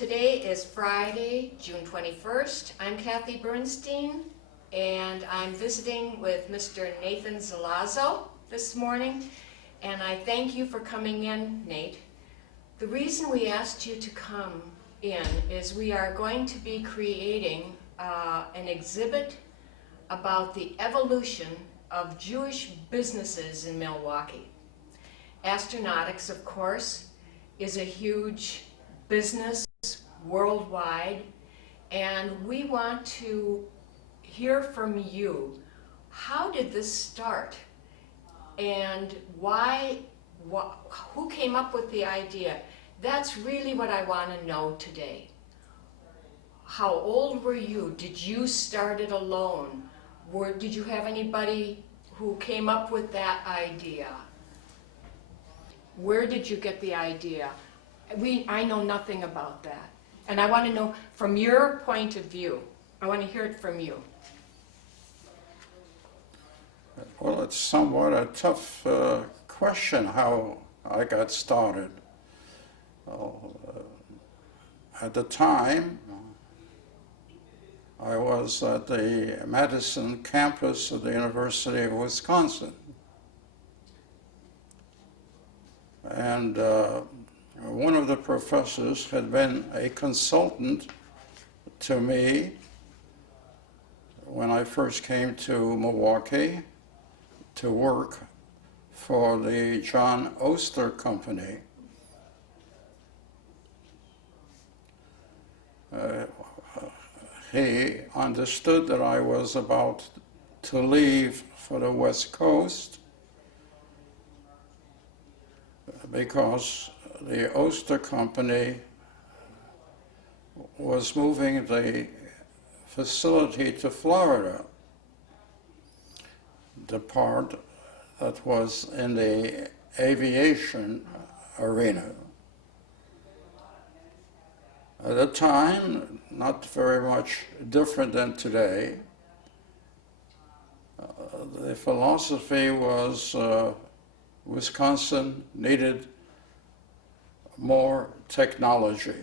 Today is Friday, June 21st. I'm Kathy Bernstein, and I'm visiting with Mr. Nathan Zelazo this morning, and I thank you for coming in, Nate. The reason we asked you to come in is we are going to be creating an exhibit about the evolution of Jewish businesses in Milwaukee. Astronautics, of course, is a huge business worldwide, and we want to hear from you. How did this start, and who came up with the idea? That's really what I want to know today. How old were you? Did you start it alone? Did you have anybody who came up with that idea? Where did you get the idea? I know nothing about that. And I want to know from your point of view. I want to hear it from you. Well, it's somewhat a tough question how I got started. At the time, I was at the Madison campus of the University of Wisconsin. And one of the professors had been a consultant to me when I first came to Milwaukee to work for the John Oster company. He understood that I was about to leave for the West Coast because the Oster company was moving the facility to Florida, the part that was in the aviation arena. At the time, not very much different than today, the philosophy was Wisconsin needed more technology.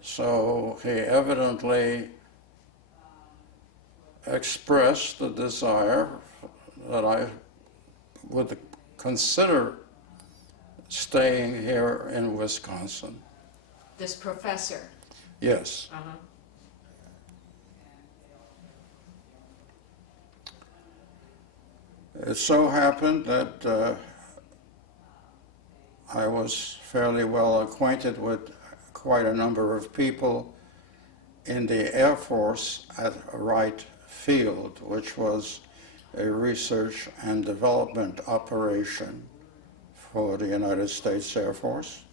So he evidently expressed the desire that I would consider staying here in Wisconsin. This professor? Yes. Uh-huh. It so happened that I was fairly well acquainted with quite a number of people in the Air Force at Wright Field, which was a research and development operation for the United States Air Force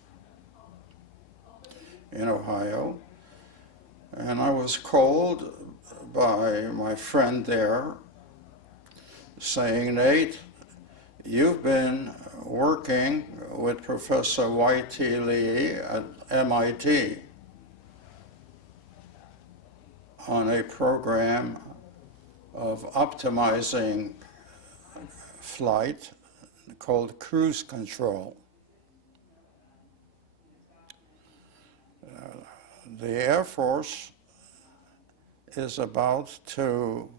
in Ohio. And I was called by my friend there saying, "Nate, you've been working with Professor Y.T. Lee at MIT on a program of optimizing flight called cruise control. The Air Force is about to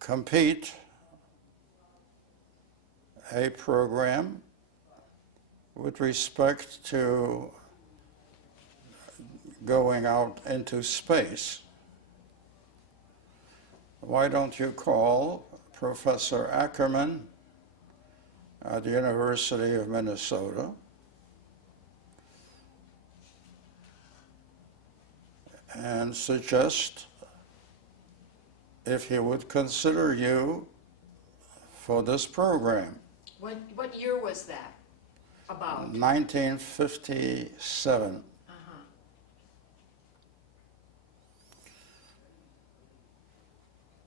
compete a program with respect to going out into space. Why don't you call Professor Ackerman at the University of Minnesota and suggest if he would consider you for this program." What year was that about? 1957. Uh-huh.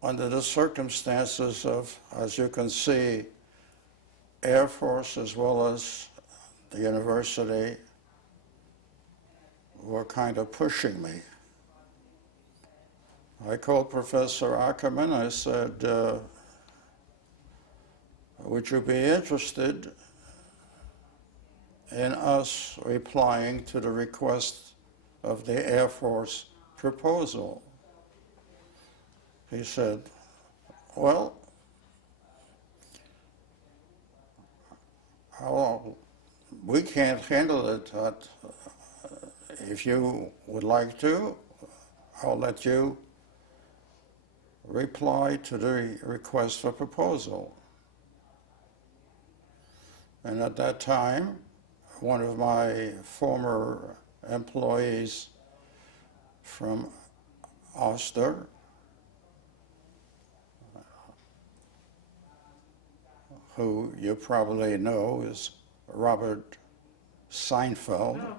Under the circumstances of, as you can see, Air Force as well as the university were kind of pushing me. I called Professor Ackerman. I said, would you be interested in us replying to the request of the Air Force proposal? He said, well, we can't handle it, but if you would like to, I'll let you reply to the request for proposal. And at that time, one of my former employees from Oster, who you probably know is Robert Seinfeld. Oh.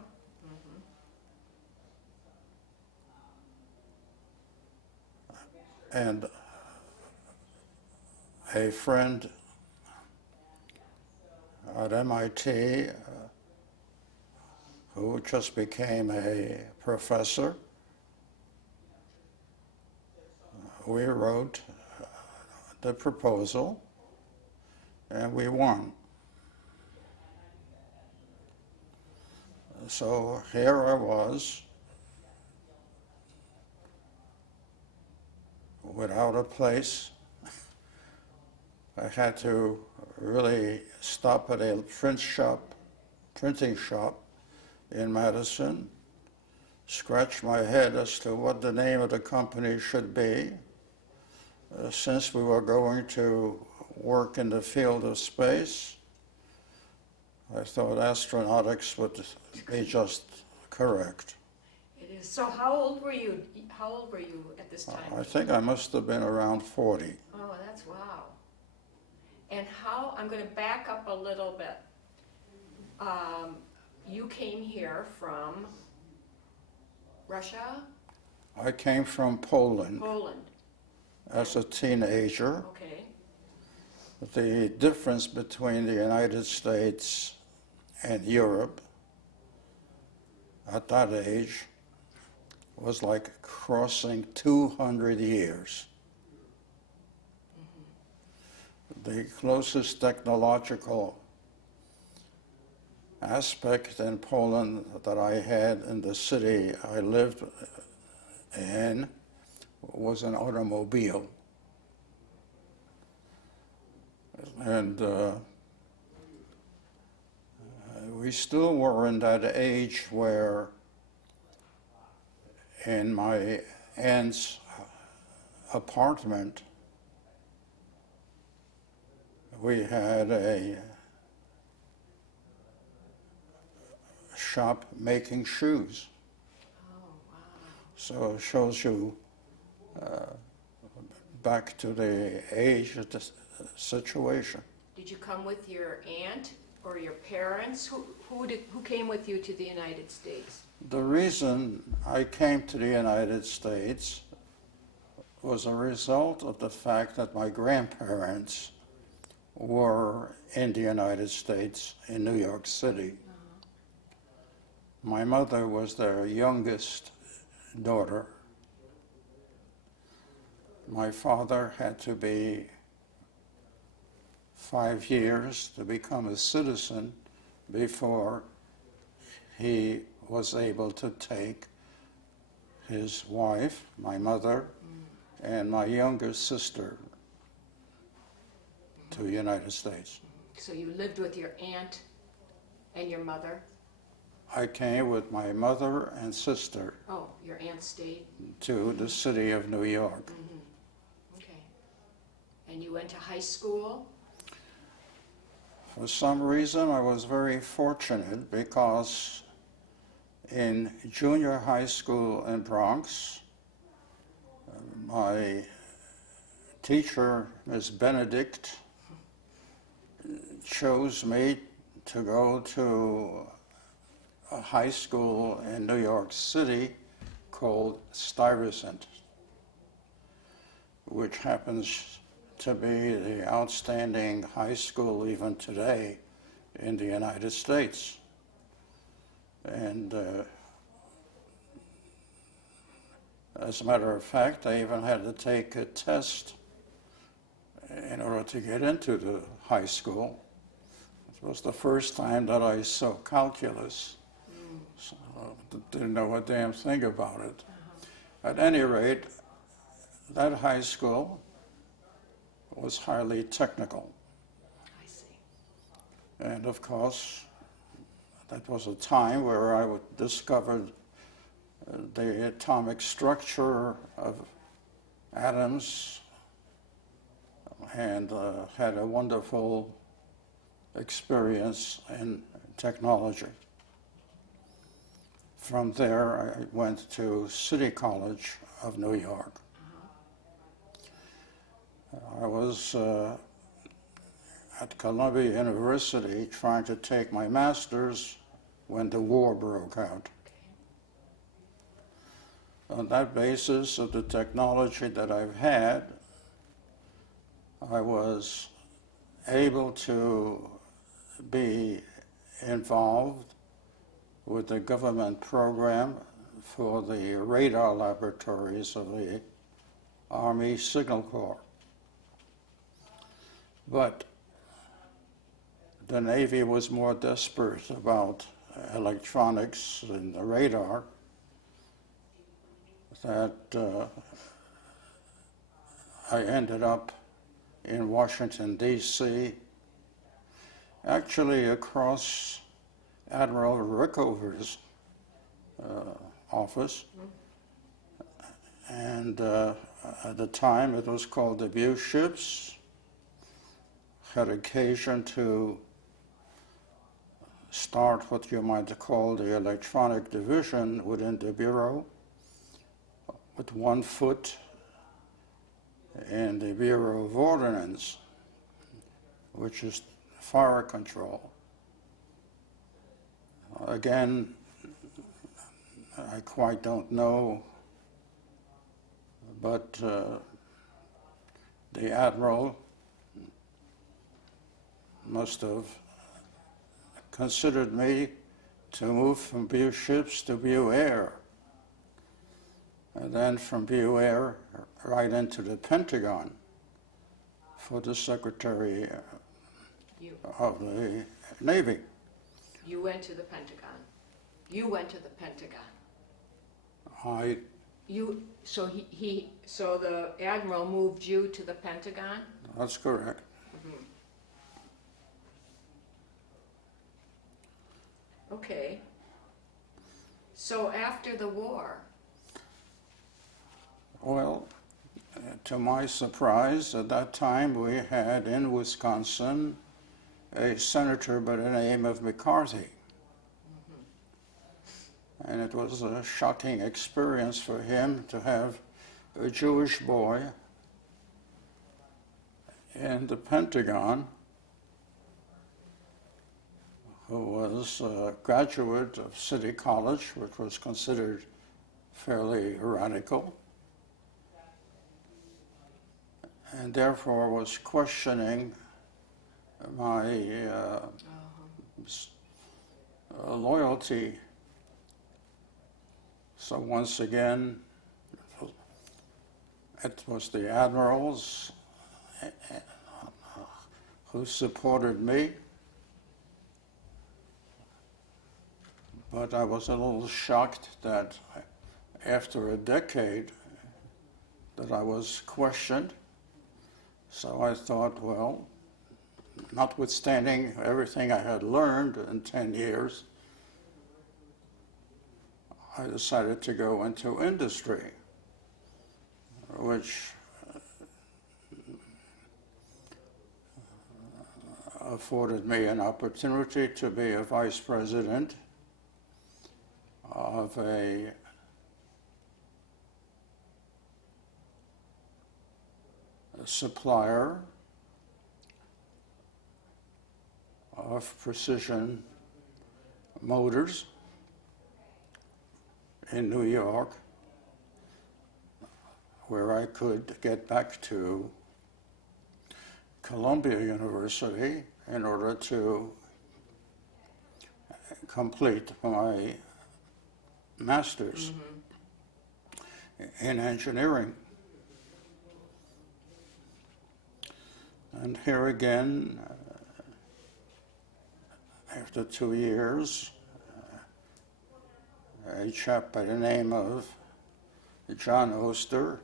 And a friend at MIT who just became a professor. We wrote the proposal and we won. So here I was, without a place. I had to really stop at a printing shop in Madison, scratch my head as to what the name of the company should be. Since we were going to work in the field of space, I thought astronautics would be just correct. It is. So how old were you? How old were you at this time? I think I must have been around 40. Oh, that's wow. And how, I'm going to back up a little bit. You came here from Russia? I came from Poland Poland. as a teenager. Okay. The difference between the United States and Europe at that age was like crossing 200 years. The closest technological aspect in Poland that I had in the city I lived in was an automobile. And we still were in that age where in my aunt's apartment we had a shop making shoes. Oh, wow. So it shows you back to the age of the situation. Did you come with your aunt or your parents? Who came with you to the United States? The reason I came to the United States was a result of the fact that my grandparents were in the United States in New York City. My mother was their youngest daughter. My father had to be 5 years to become a citizen before he was able to take his wife, my mother, and my younger sister to the United States. So you lived with your aunt and your mother? I came with my mother and sister Oh, your aunt stayed? to the city of New York. Mm-hmm. Okay. And you went to high school? For some reason, I was very fortunate because in junior high school in Bronx, my teacher, Ms. Benedict, chose me to go to a high school in New York City called Stuyvesant, which happens to be the outstanding high school even today in the United States. And as a matter of fact, I even had to take a test in order to get into the high school. It was the first time that I saw calculus. So didn't know a damn thing about it. At any rate, that high school was highly technical. I see. And of course, that was a time where I discovered the atomic structure of atoms and had a wonderful experience in technology. From there, I went to City College of New York. I was at Columbia University trying to take my master's when the war broke out. On that basis of the technology that I've had, I was able to be involved with the government program for the radar laboratories of the Army Signal Corps. But the Navy was more desperate about electronics and the radar that I ended up in Washington, D.C., actually across Admiral Rickover's office. And at the time it was called the View Ships. Had occasion to start what you might call the electronic division within the Bureau, with 1 foot in the Bureau of Ordnance, which is fire control. Again, I quite don't know, but the Admiral must have considered me to move from View Ships to View Air, and then from View Air right into the Pentagon for the Secretary of the Navy. You went to the Pentagon. You went to the Pentagon. So the Admiral moved you to the Pentagon? That's correct. Mm-hmm. Okay. So after the war? Well, to my surprise, at that time we had in Wisconsin a senator by the name of McCarthy. And it was a shocking experience for him to have a Jewish boy in the Pentagon who was a graduate of City College, which was considered fairly radical, and therefore was questioning my loyalty. So once again, it was the admirals who supported me, but I was a little shocked that after a decade that I was questioned. So I thought, well, notwithstanding everything I had learned in 10 years, I decided to go into industry, which afforded me an opportunity to be a vice president of a supplier of precision motors in New York, where I could get back to Columbia University in order to complete my master's in engineering. And here again, after 2 years, a chap by the name of John Oster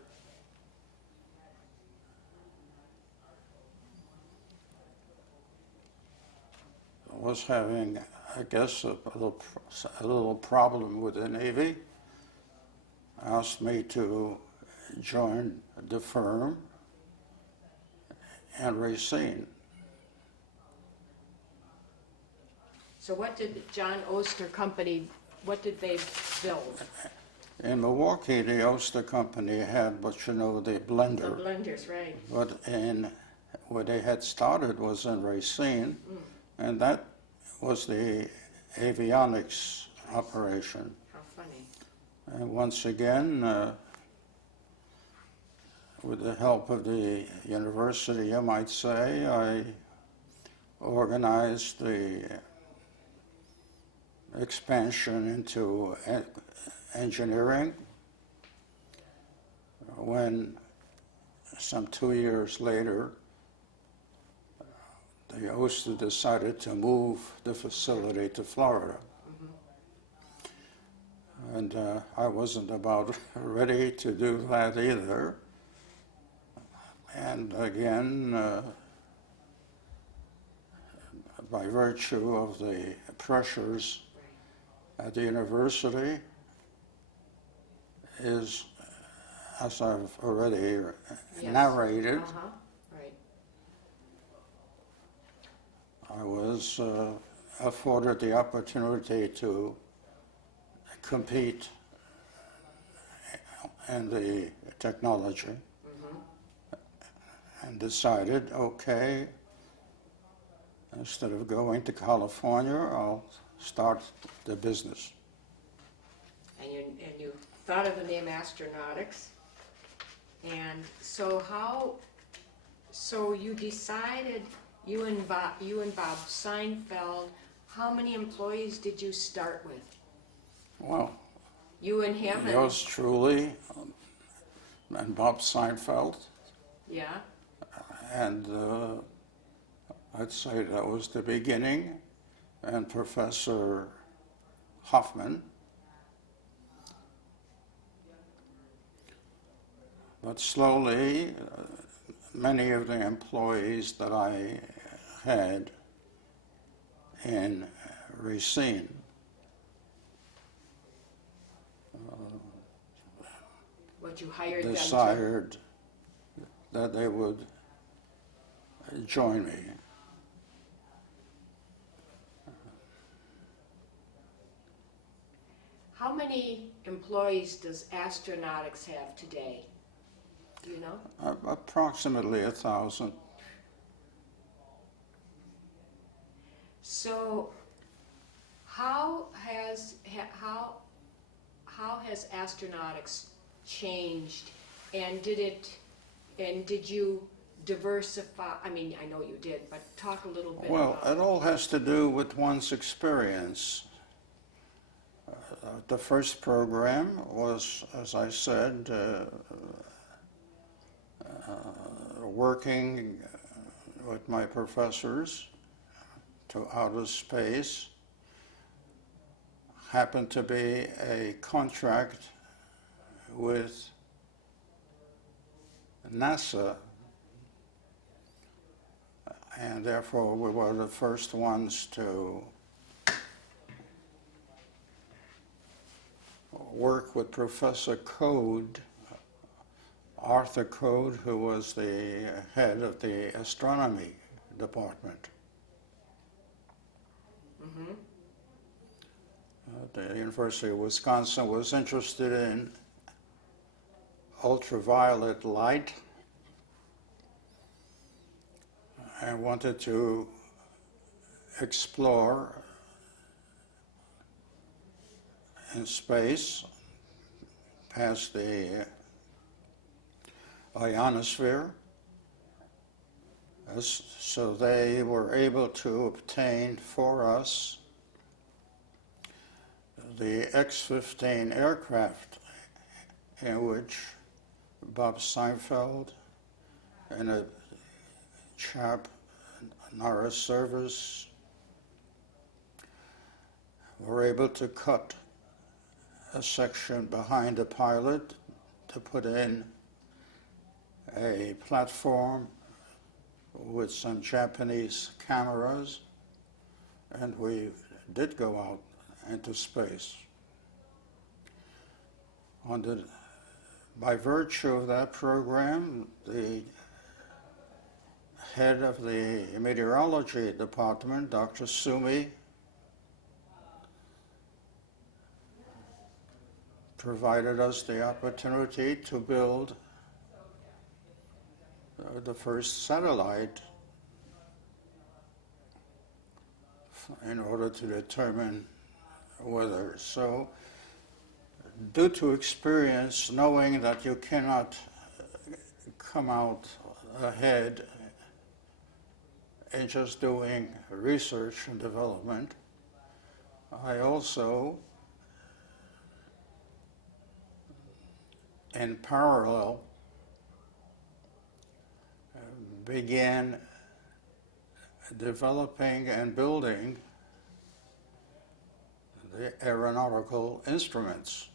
was having, I guess, a little problem with the Navy, asked me to join the firm in Racine. So what did John Oster Company, what did they build? In Milwaukee, the Oster Company had, but you know, the The blender. blenders, right. But where they had started was in Racine, and that was the avionics operation. How funny. And once again, with the help of the university, you might say, I organized the expansion into engineering. When some 2 years later, the Oster decided to move the facility to Florida. And I wasn't about ready to do that either. And again, by virtue of the pressures at the university, is, as I've already narrated, Right. I was afforded the opportunity to compete in the technology and decided, okay, instead of going to California, I'll start the business. And you thought of the name Astronautics. And so you decided, you and Bob Seinfeld, how many employees did you start with? Well, You and him? yours truly and Bob Seinfeld, Yeah? and I'd say that was the beginning, and Professor Hoffman. But slowly, many of the employees that I had in Racine What you hired them to? desired that they would join me. How many employees does Astronautics have today? Do you know? Approximately 1,000. So how has Astronautics changed, and did you diversify? I mean, I know you did, but talk a little bit Well, about it all has to do with one's experience. The first program was, as I said, working with my professors to outer space. Happened to be a contract with NASA, and therefore we were the first ones to work with Professor Code, Arthur Code, who was the head of the astronomy department. The University of Wisconsin was interested in ultraviolet light and wanted to explore in space past the ionosphere. So they were able to obtain for us the X-15 aircraft, in which Bob Seinfeld and a chap in our service were able to cut a section behind the pilot to put in a platform with some Japanese cameras, and we did go out into space. By virtue of that program, the head of the meteorology department, Dr. Sumi, provided us the opportunity to build the first satellite in order to determine weather. So, due to experience, knowing that you cannot come out ahead in just doing research and development, I also, in parallel, began developing and building the aeronautical instruments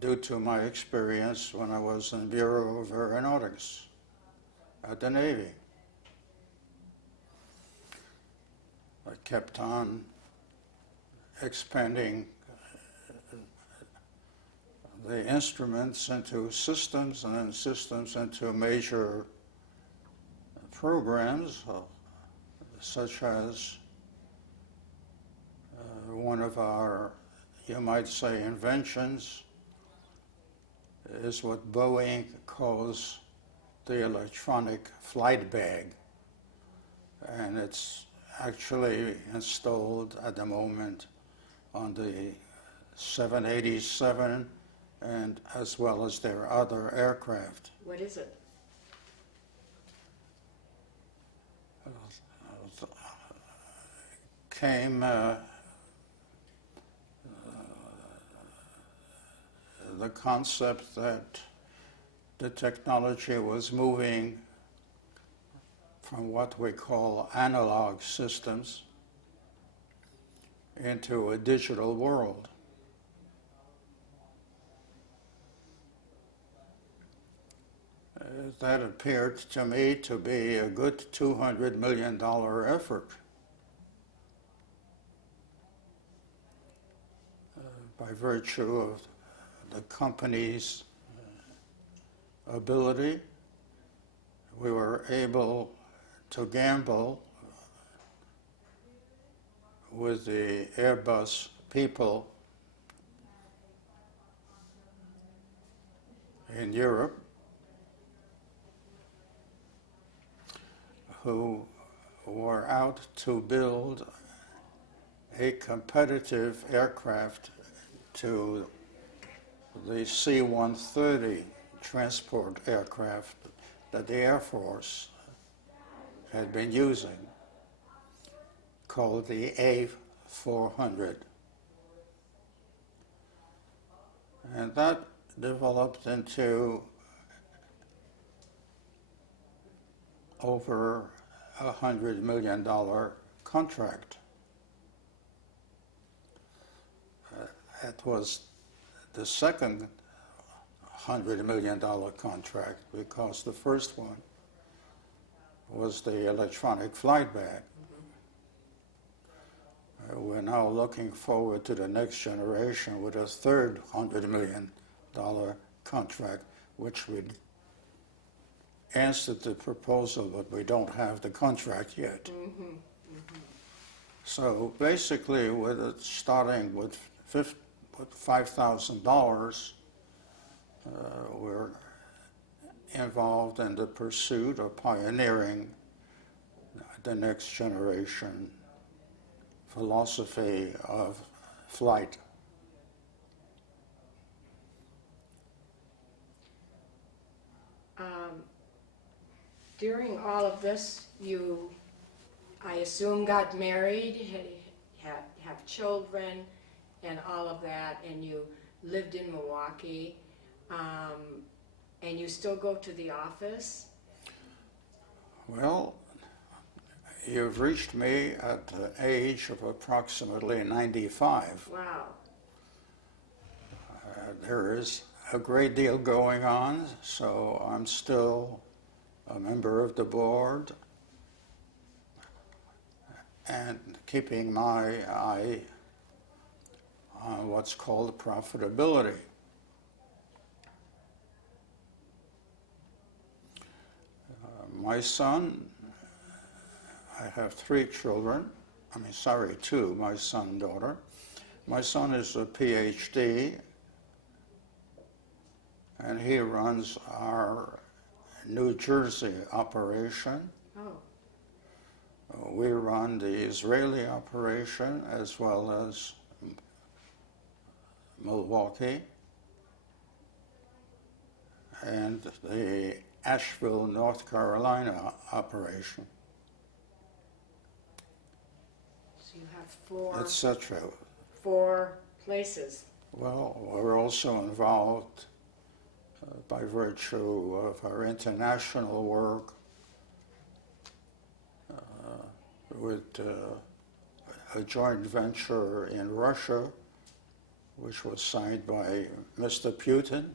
due to my experience when I was in Bureau of Aeronautics at the Navy. I kept on expanding the instruments into systems and then systems into major programs, such as one of our, you might say, inventions is what Boeing calls the electronic flight bag. And it's actually installed at the moment on the 787 and as well as their other aircraft. What is it? Came the concept that the technology was moving from what we call analog systems into a digital world. That appeared to me to be a good $200 million effort. By virtue of the company's ability, we were able to gamble with the Airbus people in Europe who were out to build a competitive aircraft to the C-130 transport aircraft that the Air Force had been using, called the A-400. And that developed into over $100 million contract. That was the second $100 million contract, because the first one was the electronic flight bag. We're now looking forward to the next generation with a third $100 million contract, which would answer the proposal, but we don't have the contract yet. So basically, with it starting with $5,000, we're involved in the pursuit of pioneering the next generation philosophy of flight. During all of this, you, I assume, got married, have children, and all of that, and you lived in Milwaukee, and you still go to the office? Well, you've reached me at the age of approximately 95. Wow. There is a great deal going on, so I'm still a member of the board and keeping my eye on what's called profitability. My son, I have 3 children, two, my son and daughter. My son is a PhD, and he runs our New Jersey operation. Oh. We run the Israeli operation as well as Milwaukee and the Asheville, North Carolina operation, So you have etc. 4 places. Well, we're also involved by virtue of our international work with a joint venture in Russia, which was signed by Mr. Putin.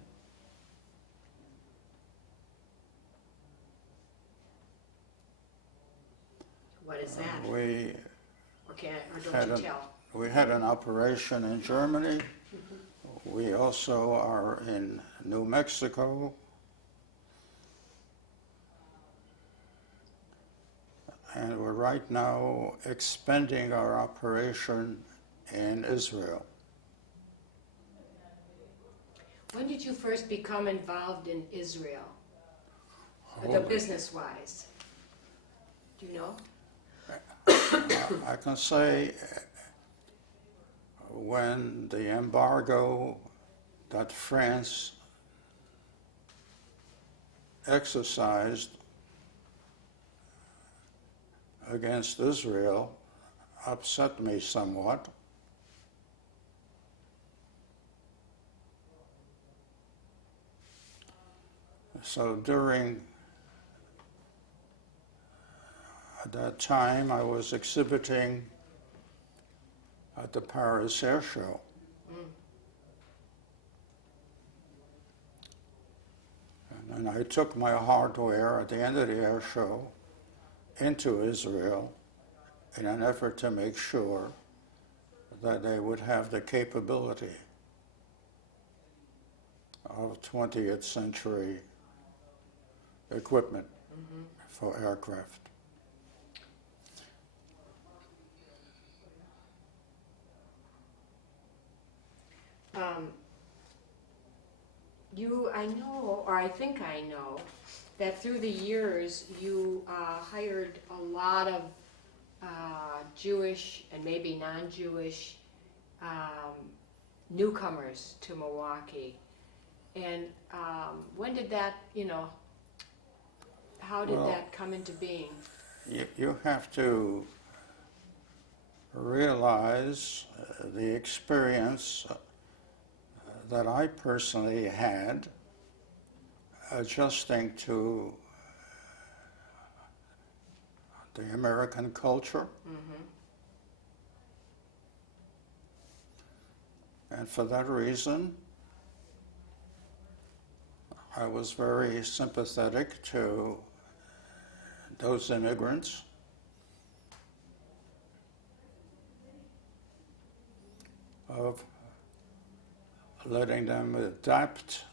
What is that? We Or had don't you tell? we had an operation in Germany. We also are in New Mexico. And we're right now expanding our operation in Israel. When did you first become involved in Israel? Oh, The business-wise? Do you know? I can say when the embargo that France exercised against Israel upset me somewhat. So during that time, I was exhibiting at the Paris Air Show. And I took my hardware at the end of the air show into Israel in an effort to make sure that they would have the capability of 20th century equipment for aircraft. I know, or I think I know, that through the years you hired a lot of Jewish and maybe non-Jewish newcomers to Milwaukee. And when did that, how did that come into being? You have to realize the experience that I personally had adjusting to the American culture. And for that reason, I was very sympathetic to those immigrants. Of letting them adapt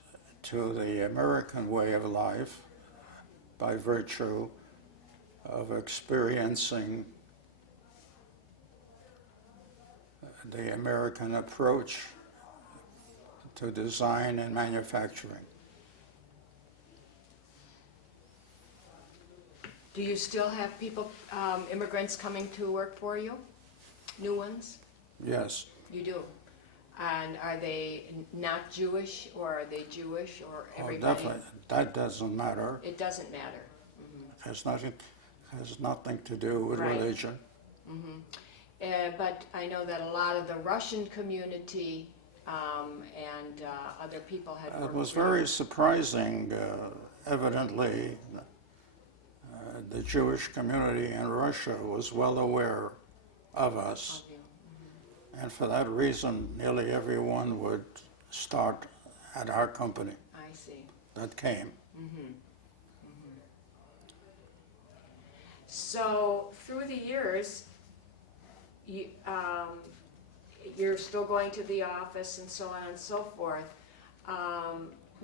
to the American way of life by virtue of experiencing the American approach to design and manufacturing. Do you still have people, immigrants coming to work for you? New ones? Yes. You do? And are they not Jewish, or are they Jewish, or everybody? Definitely. That doesn't matter. It doesn't matter. Has nothing to do with Right. religion. But I know that a lot of the Russian community and other people had worked It was for you. very surprising, evidently, the Jewish community in Russia was well aware of us. Of you. And for that reason, nearly everyone would start at our company I see. that came. So through the years, you're still going to the office and so on and so forth.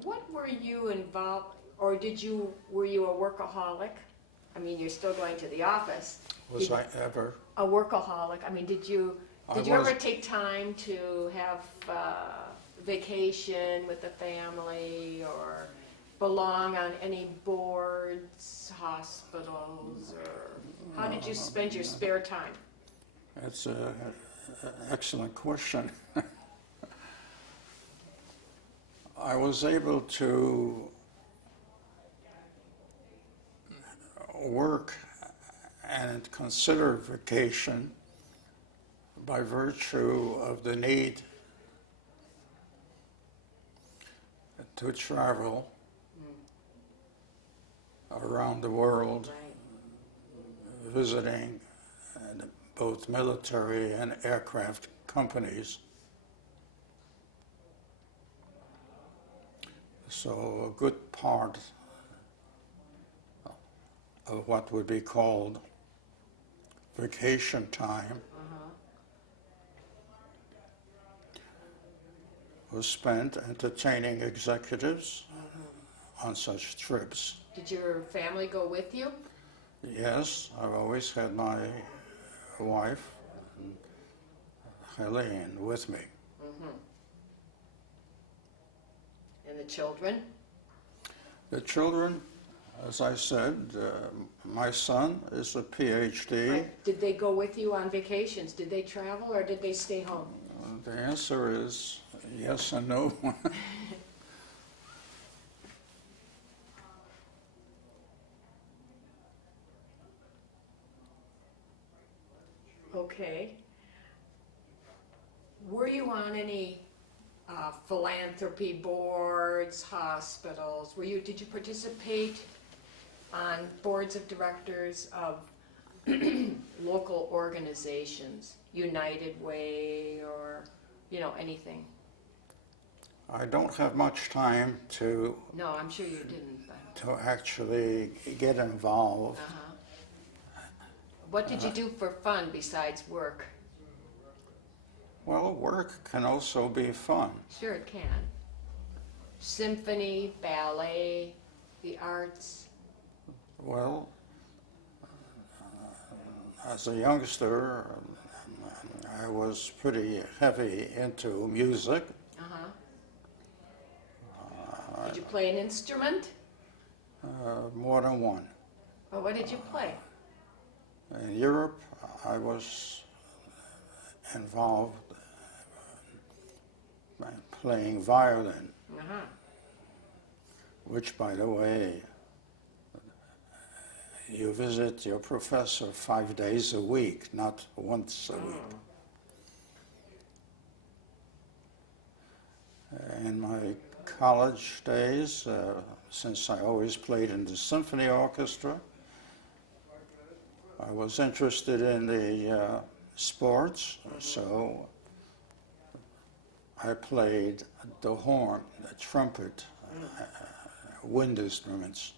What were you involved, or were you a workaholic? I mean, you're still going to the office. Was I ever? A workaholic? I mean, did you I ever was. take time to have vacation with the family or belong on any boards, hospitals, or how did you spend your spare time? That's an excellent question. I was able to work and consider vacation by virtue of the need to travel around the world, Right. visiting both military and aircraft companies. So a good part of what would be called vacation time was spent entertaining executives on such trips. Did your family go with you? Yes, I've always had my wife, Helene, with me. And the children? The children, as I said, my son is a PhD. Did they go with you on vacations? Did they travel or did they stay home? The answer is yes and no. Okay. Were you on any philanthropy boards, hospitals? Did you participate on boards of directors of local organizations, United Way or, anything? I don't have much time to No, I'm sure you didn't, but. actually get involved. What did you do for fun besides work? Well, work can also be fun. Sure it can. Symphony, ballet, the arts. Well, as a youngster, I was pretty heavy into music. Did you play an instrument? More than one. Or what did you play? In Europe, I was involved by playing violin, which, by the way, you visit your professor 5 days a week, not once a week. In my college days, since I always played in the symphony orchestra, I was interested in the sports, so I played the horn, the trumpet, wind instruments.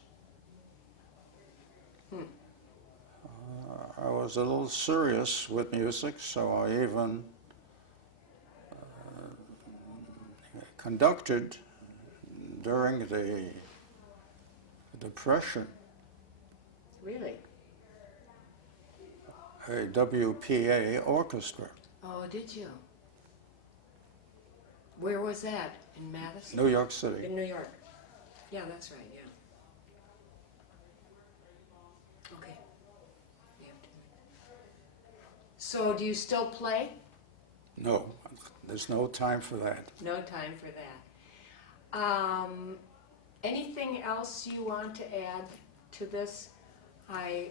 I was a little serious with music, so I even conducted during the Depression Really? a WPA orchestra, Oh, did you? Where was that? In Madison? New York City. In New York. Yeah, that's right, yeah. Okay. You have to- So do you still play? No, there's no time for that. No time for that. Anything else you want to add to this? I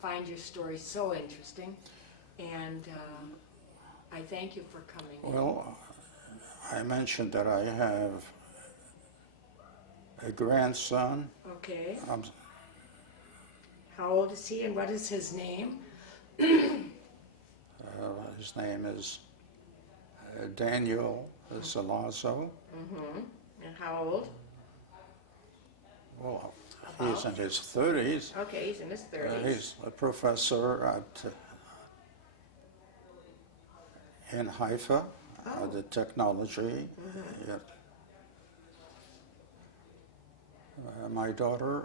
find your story so interesting, and I thank you for coming. Well, I mentioned that I have a grandson. Okay. How old is he and what is his name? His name is Daniel Zelazo. Mm-hmm. And how old? Well, he's in his 30s. Okay, he's in his 30s. He's a professor in Haifa at the technology. Yet, my daughter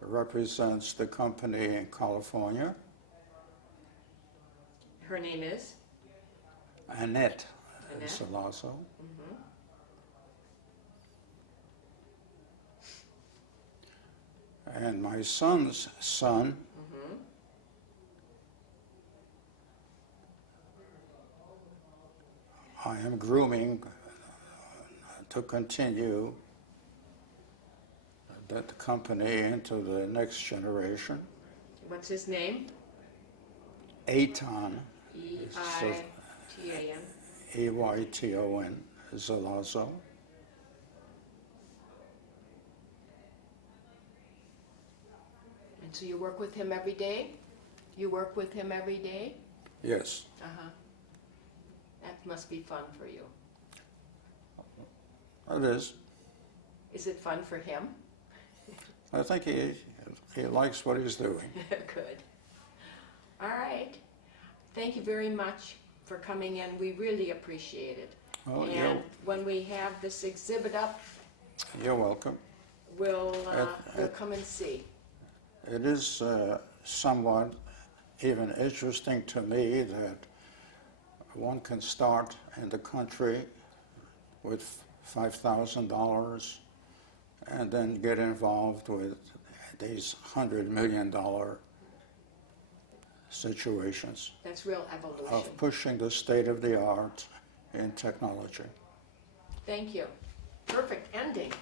represents the company in California. Her name is? Annette Annette? Zelazo. Mm-hmm. And my son's son, Mm-hmm. I am grooming to continue that company into the next generation. What's his name? Eitan, E-I-T-A-N. Eyton, Zelazo. And so you work with him every day? You work with him every day? Yes, Uh-huh. That must be fun for you. it is. Is it fun for him? I think he likes what he's doing. Good. All right. Thank you very much for coming in. We really appreciate it. Oh, And when we have this exhibit up, you're welcome. we'll come and see. It is somewhat even interesting to me that one can start in the country with $5,000 and then get involved with these $100 million situations That's real evolution. of pushing the state of the art in technology. Thank you. Perfect ending.